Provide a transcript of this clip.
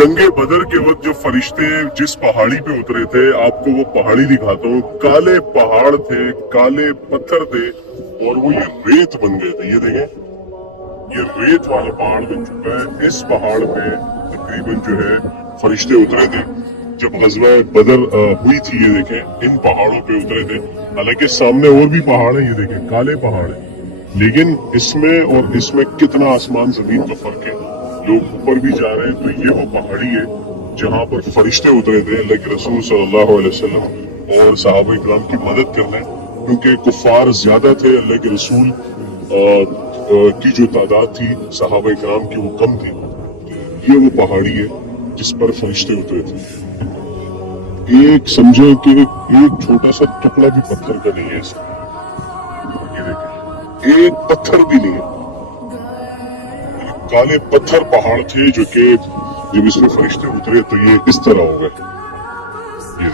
जंगे बदर के वक्त जो फरिश्ते जिस पहाड़ी पे उतरे थे, आपको वो पहाड़ी दिखाता हूँ। काले पहाड़ थे, काले पत्थर थे और वो ये रेत बन गए थे। ये देखें, ये रेत वाला पहाड़ बन चुका है। इस पहाड़ पे तकरीबन जो है फरिश्ते उतरे थे जब गज़वा बदर हुई थी। ये देखें, इन पहाड़ों पे उतरे थे। हालांकि सामने और भी पहाड़ है, ये देखें काले पहाड़ है, लेकिन इसमें और इसमें कितना आसमान जमीन का फर्क है। लोग ऊपर भी जा रहे हैं। तो ये वो पहाड़ी है जहाँ पर फरिश्ते उतरे थे अल्लाह के रसूल सल्लल्लाहु अलैहि वसल्लम और सहाबा इकराम की मदद करने, क्योंकि कुफार ज्यादा थे। अल्लाह के रसूल की जो तादाद थी सहाबा इकराम की वो कम थी। ये वो पहाड़ी है जिस पर फरिश्ते उतरे थे। एक समझे कि एक छोटा सा टुकड़ा भी पत्थर का नहीं है इसमें। ये देखिए, एक पत्थर भी नहीं है। काले पत्थर पहाड़ थे जो कि जब इसमें फरिश्ते उतरे तो ये इस तरह हो गए। ये